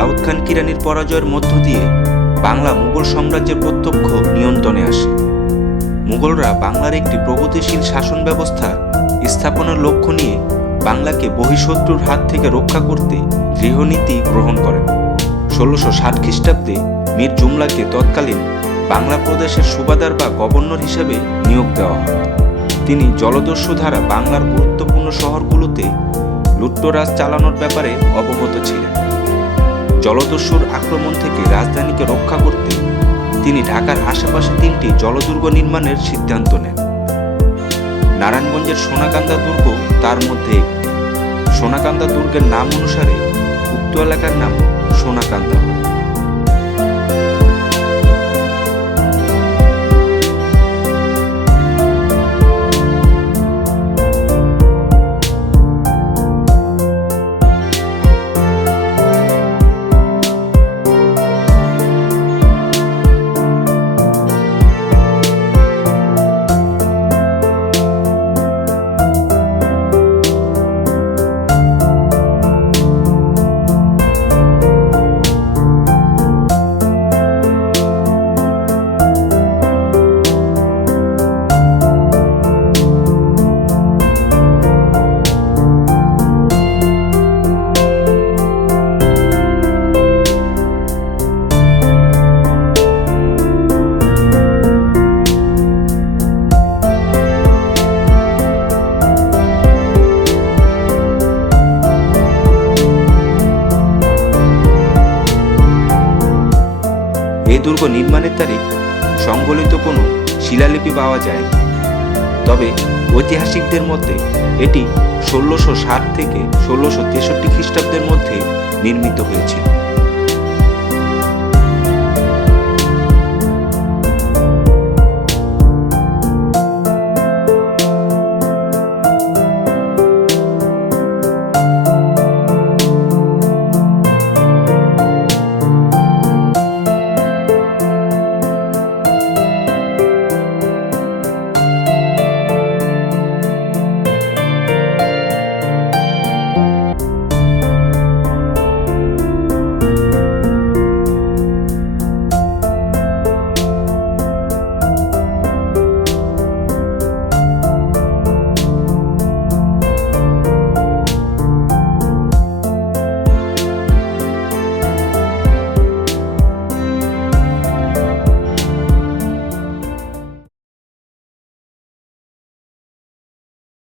দাউদ খান কিরানির পরাজয়ের মধ্য দিয়ে বাংলা মুঘল সাম্রাজ্যের প্রত্যক্ষ নিয়ন্ত্রণে আসে। মুঘলরা বাংলার একটি প্রগতিশীল শাসন ব্যবস্থা স্থাপনের লক্ষ্য নিয়ে বাংলাকে বহিঃশত্রুর হাত থেকে রক্ষা করতে গৃহনীতি গ্রহণ করেন। 1660 খ্রিস্টাব্দে মীর জুমলাকে তৎকালীন বাংলা প্রদেশের সুবাদার বা গভর্নর হিসেবে নিয়োগ দেওয়া হয়। তিনি জলদস্যু দ্বারা বাংলার গুরুত্বপূর্ণ শহরগুলোতে লুটতরাজ চালানোর ব্যাপারে অবগত ছিলেন। জলদস্যুর আক্রমণ থেকে রাজধানীকে রক্ষা করতে তিনি ঢাকার আশেপাশে 3টি জলদুর্গ নির্মাণের সিদ্ধান্ত নেন। নারায়ণগঞ্জের সোনাকান্দা দুর্গ তার মধ্যে একটি। সোনাকান্দা দুর্গের নাম অনুসারে উক্ত এলাকার নাম সোনাকান্দা। এই দুর্গ নির্মাণের তারিখ সংবলিত কোনো শিলালিপি পাওয়া যায়, তবে ঐতিহাসিকদের মতে এটি 1660 থেকে 1663 খ্রিস্টাব্দের মধ্যে নির্মিত হয়েছিল।